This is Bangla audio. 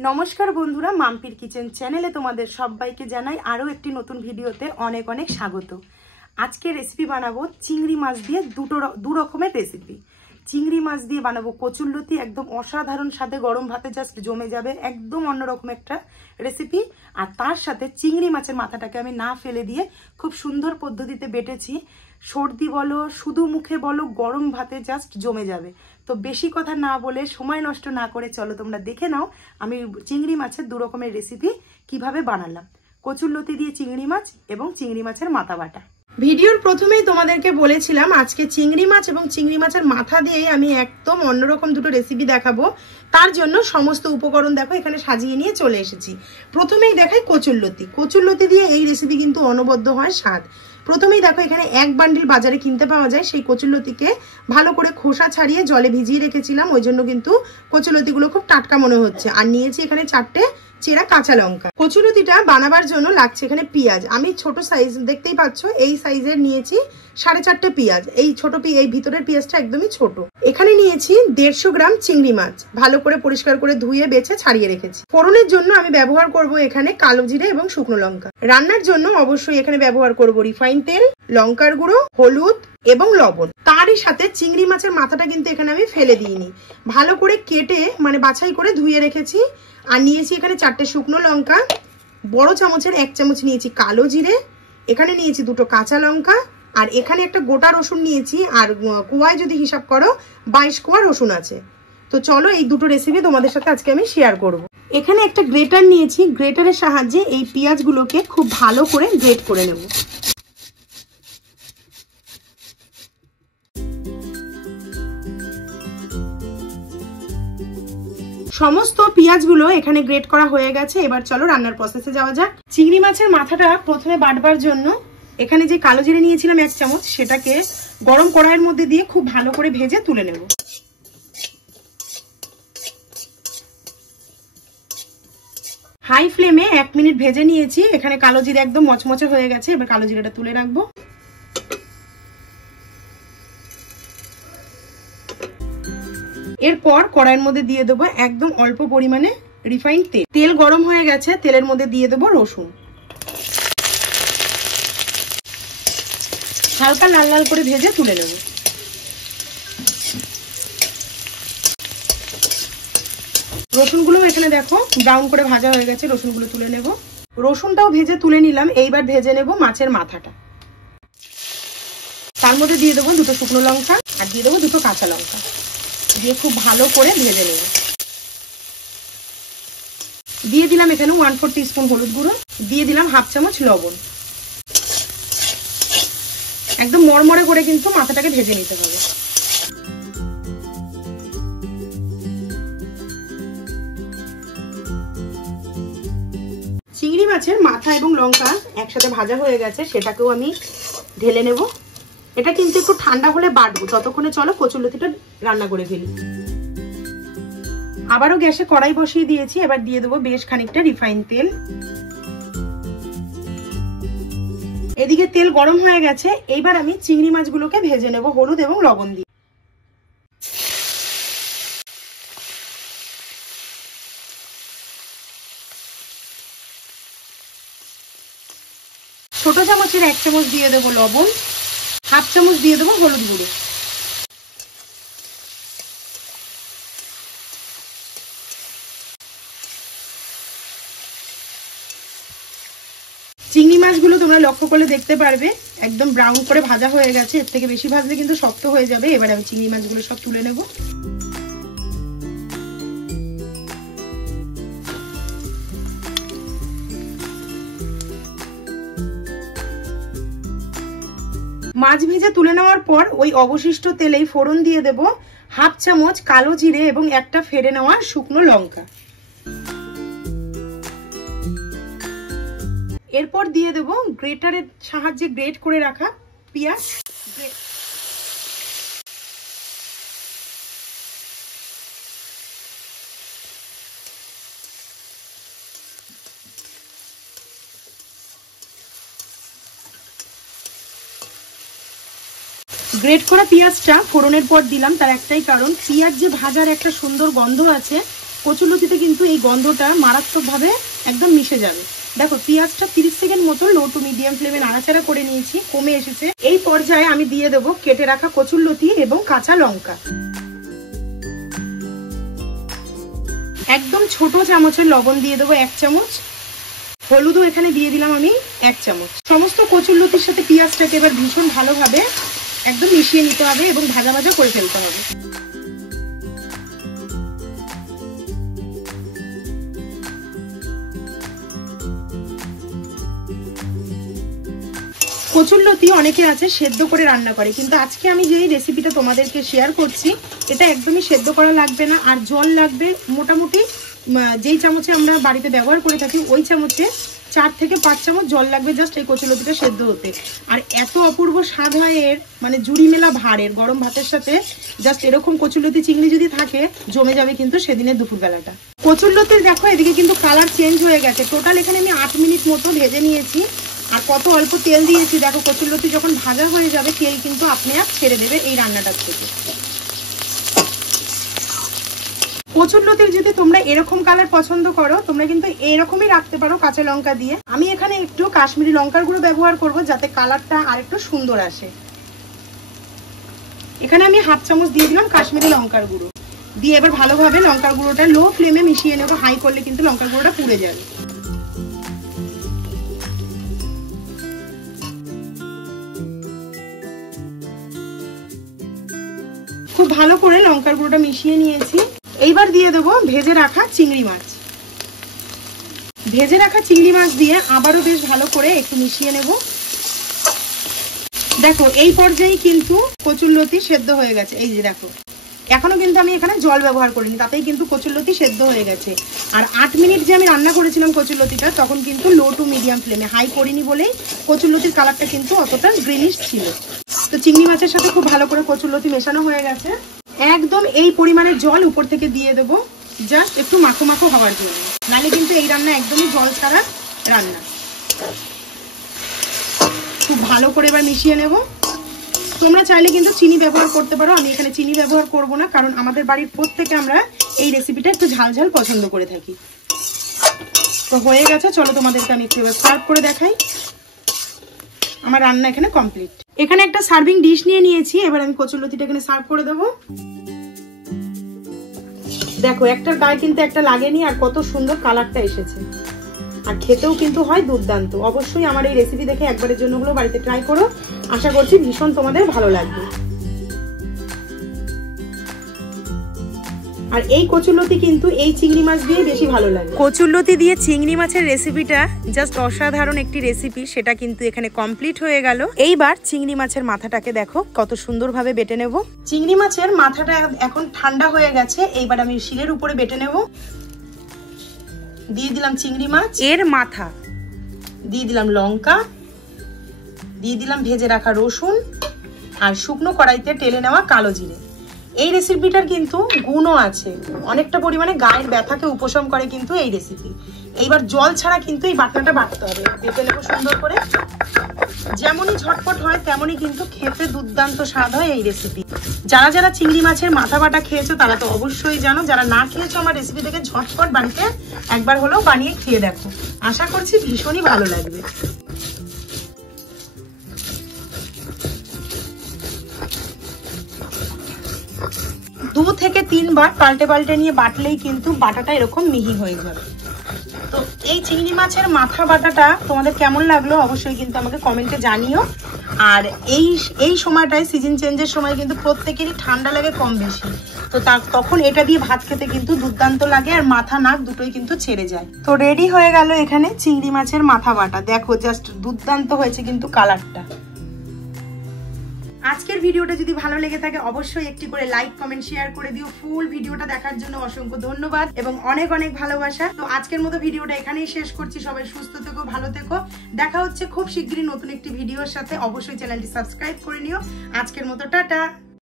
नमस्कार बंधुरा माम्पिर किचेन चैनेले तुम्हादेर सबाइके जानाई आरो एकटी नतून भिडियोते अनेक अनेक स्वागत। आज के रेसिपि बानाबो चिंगड़ी माछ दिए दु रकमेर रेसिपि। चिंगड़ी माछ दिए बानाबो कचुरलती, एकदम असाधारण साथे गरम भाते जास्ट जमे जाबे, एकदम अन्यरकम एकटा रेसिपि। और तार साथे चिंगड़ी माछेर माथाटाके आमि ना फेले दिए खूब सुंदर पद्धतिते बेटेछि। सर्दी बोलो शुधु मुखे बोलो गरम भाते जास्ट जमे जाबे। तो बेशी कथा ना बोले समय नष्ट ना करे चलो तोमरा देखे नाओ आमी चिंगड़ी माछेर दु रकमेर रेसिपि किभाबे बानालाम। कचुरलती दिए चिंगड़ी माछ एबं चिंगड़ी माछेर माथा बाटा। ভিডিওর প্রথমেই তোমাদেরকে বলেছিলাম আজকে চিংড়ি মাছ এবং চিংড়ি মাছের মাথা দিয়ে আমি একদম অন্যরকম দুটো রেসিপি দেখাবো। তার জন্য সমস্ত উপকরণ দেখো এখানে সাজিয়ে নিয়ে চলে এসেছি। প্রথমেই দেখাই কচুরলতি। কচুরলতি দিয়ে এই রেসিপি কিন্তু অনবদ্য হয় স্বাদ। প্রথমেই দেখো এখানে এক বান্ডিল বাজারে কিনতে পাওয়া যায়। সেই কচুরলতিকে ভালো করে খোসা ছাড়িয়ে জলে ভিজিয়ে রেখেছিলাম, ওই জন্য কিন্তু কচুরলতিগুলো খুব টাটকা মনে হচ্ছে। আর নিয়েছি এখানে 4টে চেরা কাঁচা লঙ্কা। কচুরলতিটা বানাবার জন্য লাগছে এখানে পেঁয়াজ। আমি ছোট সাইজ দেখতেই পাচ্ছ এই সাইজের নিয়েছি 4.5টে পেঁয়াজ। এই ছোট এই ভিতরের পেঁয়াজটা একদমই ছোট। এখানে নিয়েছি 150 গ্রাম চিংড়ি মাছ, ভালো করে পরিষ্কার করে ধুয়ে বেছে ছাড়িয়ে রেখেছি। ফোড়নের জন্য আমি ব্যবহার করব এখানে কালো জিরে এবং শুকনো লঙ্কা। রান্নার জন্য অবশ্যই এখানে ব্যবহার করব রিফাইন তেল, লঙ্কার গুঁড়ো, হলুদ এবং লবণ। তারই সাথে চিংড়ি মাছের মাথাটা কিন্তু এখানে আমি ফেলে দিইনি, ভালো করে কেটে মানে বাছাই করে ধুয়ে রেখেছি। আর নিয়েছি এখানে 4টে শুকনো লঙ্কা, বড় চামচের 1 চামচ নিয়েছি কালো জিরে, এখানে নিয়েছি 2টো কাঁচা লঙ্কা, আর এখানে একটা গোটা রসুন নিয়েছি। আর কোয়ায় যদি হিসাব করো 22 কোয়া রসুন আছে। তো চলো এই দুটো রেসিপি তোমাদের সাথে আজকে আমি শেয়ার করব। এখানে একটা গ্রেটার নিয়েছি, গ্রেটারের সাহায্যে এই পেঁয়াজগুলোকে খুব ভালো করে গ্রেট করে নেব। সমস্ত পেঁয়াজগুলো এখানে গ্রেট করা হয়ে গেছে। এবার চলো রান্নার প্রসেসে যাওয়া যাক। চিংড়ি মাছের মাথাটা প্রথমে বাটবার জন্য এখানে যে কালো জিরে নিয়েছিলাম 1 চামচ, সেটাকে গরম কড়াইয়ের মধ্যে দিয়ে খুব ভালো করে ভেজে তুলে নেব। হাই ফ্লেমে 1 মিনিট ভেজে নিয়েছি। এখানে কালো জিরে একদম মচমচে হয়ে গেছে। এবার কালো জিরেটা তুলে রাখবো। এরপর কড়াইয়ের মধ্যে দিয়ে দেবো একদম অল্প পরিমাণে রিফাইন্ড তেল। তেল গরম হয়ে গেছে, তেলের মধ্যে দিয়ে দেবো রসুন। হালকা লাল লাল করে ভেজে তুলে নেব। রসুনগুলো এখানে দেখো ব্রাউন করে ভাজা হয়ে গেছে, রসুনগুলো তুলে নেব। রসুনটাও ভেজে তুলে নিলাম। এইবার ভেজে নেব মাছের মাথাটা। তার মধ্যে দিয়ে দেবো 2টো শুকনো লঙ্কা আর দিয়ে দেবো 2টো কাঁচা লঙ্কা, দিয়ে খুব ভালো করে ভেজে নেব। দিয়ে দিলাম এখানে 1/4 টিস্পুন হলুদ গুঁড়ো, দিয়ে দিলাম 1/2 চামচ লবণ। একদম মরমরে করে কিন্তু মাথাটাকে ভেজে নিতে হবে। চিংড়ি মাছের মাথা এবং লঙ্কা একসাথে ভাজা হয়ে গেছে, সেটাকেও আমি ঢেলে নেব। এটা কিন্তু একটু ঠান্ডা হলে বাটবো, ততক্ষণে চলো কচুরলতিটা রান্না করে ফেলি। আবারও গ্যাসে কড়াই বসিয়ে দিয়েছি। এবার দিয়ে দেবো বেশ খানিকটা রিফাইন তেল। এদিকে তেল গরম হয়ে গেছে। এইবার আমি চিংড়ি মাছগুলোকে ভেজে নেব হলুদ এবং লবণ দিয়ে। ছোট চামচের 1 চামচ দিয়ে দেবো লবণ, 1/2 চামচ দিয়ে দেবো হলুদ গুঁড়ো। চিংড়ি মাছগুলো তোমরা লক্ষ্য করলে দেখতে পারবে একদম ব্রাউন করে ভাজা হয়ে গেছে। এর থেকে বেশি ভাজলে কিন্তু শক্ত হয়ে যাবে। এবার আমি চিংড়ি মাছগুলো সব তুলে নেব। মাছ ভেজে তুলে নেওয়ার পর ওই অবশিষ্ট তেলেই ফোড়ন দিয়ে দেব 1/2 চামচ কালো জিরে এবং একটা ফেড়ে নেওয়া শুকনো লঙ্কা। এরপর দিয়ে দেব গ্রেটারের সাহায্যে গ্রেট করে রাখা পেঁয়াজ। গ্রেট করা পেঁয়াজটা ফোড়নের পর দিলাম, তার একটাই কারণ পেঁয়াজ যে ভাজার একটা সুন্দর গন্ধ আছে কচুরলতিতে কিন্তু এই গন্ধটা মারাত্মকভাবে একদম মিশে যাবে। দেখো পেঁয়াজটা 30 সেকেন্ড মতো লো টু মিডিয়াম ফ্লেমে নাড়াচাড়া করে নিয়েছি, কমে এসেছে। এই পর্যায়ে আমি দিয়ে দেবো কেটে রাখা কচুরলতি এবং কাঁচা লঙ্কা। একদম ছোট চামচের লবণ দিয়ে দেবো 1 চামচ, হলুদও এখানে দিয়ে দিলাম আমি 1 চামচ। সমস্ত কচুরলতির সাথে পেঁয়াজটাকে এবার ভীষণ ভালোভাবে একদম মিশিয়ে নিতে হবে এবং ভাজা ভাজা করে ফেলতে হবে। কচুরলতি অনেকে আছে সেদ্ধ করে রান্না করে, কিন্তু আজকে আমি যে রেসিপিটা তোমাদেরকে শেয়ার করছি এটা একদমই সেদ্ধ করা লাগবে না। আর জল লাগবে মোটামুটি যেই চামচে আমরা বাড়িতে ব্যবহার করে থাকি ওই চামচে 4 থেকে 5 চামচ জল লাগবে জাস্ট এই কচুরলতিটা সেদ্ধ হতে। আর এত অপূর্ব স্বাদ হয় এর, মানে জুড়ি মেলা ভাড়ের গরম ভাতের সাথে জাস্ট এরকম কচুরলতি চিংড়ি যদি থাকে জমে যাবে কিন্তু সেদিনের দুপুরবেলাটা। কচুরলতির দেখো এদিকে কিন্তু কালার চেঞ্জ হয়ে গেছে। টোটাল এখানে আমি 8 মিনিট মতো ভেজে নিয়েছি। আর কত অল্প তেল দিয়েছি দেখো, কচুরলতি যখন ভাজা হয়ে যাবে তেল কিন্তু আপনি আপ ছেড়ে দেবে এই রান্নাটার থেকে। কচুরলতির যদি তোমরা এরকম কালার পছন্দ করো তোমরা কিন্তু এরকমই রাখতে পারো কাঁচা লঙ্কা দিয়ে। আমি এখানে একটু কাশ্মীরি লঙ্কার গুঁড়ো ব্যবহার করব যাতে কালারটা আরেকটু সুন্দর আসে। এখানে আমি 1/2 চামচ দিয়ে দিলাম কাশ্মীরি লঙ্কার গুঁড়ো দিয়ে এবার ভালোভাবে লঙ্কার গুঁড়োটা লো ফ্লেমে মিশিয়ে নেবো। হাই করলে কিন্তু লঙ্কার গুঁড়োটা পুড়ে যাবে। খুব ভালো করে লঙ্কার গুঁড়োটা মিশিয়ে নিয়েছি। এইবার দিয়ে দেবো ভেজে রাখা চিংড়ি মাছ। ভেজে রাখা চিংড়ি মাছ দিয়ে আবারও বেশ ভালো করে একটু মিশিয়ে নেব। দেখো এই পর্যায়ে কিন্তু কচুরলতি সেদ্ধ হয়ে গেছে। এই যে দেখো এখনো কিন্তু আমি এখানে জল ব্যবহার করিনি, তাতেই কিন্তু কচুরলতি সেদ্ধ হয়ে গেছে। আর 8 মিনিট যে আমি রান্না করেছিলাম কচুরলতিটা তখন কিন্তু লো টু মিডিয়াম ফ্লেমে, হাই করিনি বলেই কচুরলতির কালারটা কিন্তু অতটা গ্রিনিশ ছিল। তো চিংড়ি মাছের সাথে খুব ভালো করে কচুরলতি মেশানো হয়ে গেছে। একদম এই পরিমাণের জল উপর থেকে দিয়ে দেবো জাস্ট একটু মাখো মাখো হওয়ার জন্য, নাহলে কিন্তু এই রান্না একদমই জল ছাড়া রান্না। খুব ভালো করে এবার মিশিয়ে নেব। তোমরা চাইলে কিন্তু চিনি ব্যবহার করতে পারো, আমি এখানে চিনি ব্যবহার করব না কারণ আমাদের বাড়ির প্রত্যেকে আমরা এই রেসিপিটা একটু ঝাল ঝাল পছন্দ করে থাকি। তো হয়ে গেছে, চলো তোমাদেরকে আমি একটু এবার সার্ভ করে দেখাই। আমার রান্না এখানে কমপ্লিট। এখানে একটা সার্ভিং ডিশ নিয়ে নিয়েছি, এবার আমি কচুরলতিটা এখানে সার্ভ করে দেবো। দেখো একটার গায়ে কিন্তু একটা লাগেনি আর কত সুন্দর কালারটা এসেছে, আর খেতেও কিন্তু হয় দুর্দান্ত। অবশ্যই আমার এই রেসিপি দেখে একবারের জন্য হলো বাড়িতে ট্রাই করো, আশা করছি ভীষণ তোমাদের ভালো লাগবে। আর এই কচুরলতি কিন্তু এই চিংড়ি মাছ দিয়ে বেশি ভালো লাগে। কচুরলতি দিয়ে চিংড়ি মাছের রেসিপিটা জাস্ট অসাধারণ একটি রেসিপি, সেটা কিন্তু এখানে কমপ্লিট হয়ে গেল। এইবার চিংড়ি মাছের মাথাটাকে দেখো কত সুন্দরভাবে বেটে নেব। চিংড়ি মাছের মাথাটা এখন ঠান্ডা হয়ে গেছে, এইবার আমি শিলের উপরে বেটে নেব। দিয়ে দিলাম চিংড়ি মাছ এর মাথা, দিয়ে দিলাম লঙ্কা, দিয়ে দিলাম ভেজে রাখা রসুন আর শুকনো কড়াইতে টেলে নেওয়া কালো জিরে। এই রেসিপিটার কিন্তু গুণও আছে, অনেকটা পরিমাণে গায়ের ব্যথাকে উপশম করে কিন্তু এই রেসিপি। এইবার জল ছাড়া কিন্তু এই বাটনাটা বাটতে হবে, বেটে নেবো সুন্দর করে। যেমনই ঝটপট হয় তেমনই কিন্তু খেতে দুর্দান্ত স্বাদ হয় এই রেসিপি। যারা যারা চিংড়ি মাছের মাথা বাটা খেয়েছো তারা তো অবশ্যই জানো, যারা না খেয়েছো আমার রেসিপি থেকে ঝটপট বাড়িতে একবার হলেও বানিয়ে খেয়ে দেখো, আশা করছি ভীষণই ভালো লাগবে। 2 থেকে 3 বার পাল্টে পাল্টে নিয়ে বাটলেই কিন্তু বাটাটা এরকম মিহি হয়ে যাবে। তো এই চিংড়ি মাছের মাথা বাটাটা তোমাদের কেমন লাগলো অবশ্যই কিন্তু আমাকে কমেন্টে জানিও। আর এই সময়টায় সিজন চেঞ্জের সময় কিন্তু প্রত্যেকেরই ঠান্ডা লাগে কম বেশি, তো তখন এটা দিয়ে ভাত খেতে কিন্তু দুর্দান্ত লাগে, আর মাথা নাক দুটোই কিন্তু ছেড়ে যায়। তো রেডি হয়ে গেল এখানে চিংড়ি মাছের মাথা বাটা। দেখো জাস্ট দুর্দান্ত হয়েছে কিন্তু কালারটা। আজকের ভিডিওটা যদি ভালো লেগে থাকে অবশ্যই একটি করে লাইক কমেন্ট শেয়ার করে দিও। ফুল ভিডিওটা দেখার জন্য অসংখ্য ধন্যবাদ এবং অনেক অনেক ভালোবাসা। তো আজকের মতো ভিডিওটা এখানেই শেষ করছি। সবাই সুস্থ থেকো, ভালো থেকো। দেখা হচ্ছে খুব শিগগিরই নতুন একটি ভিডিওর সাথে। অবশ্যই চ্যানেলটি সাবস্ক্রাইব করে নিও। আজকের মতো টাটা।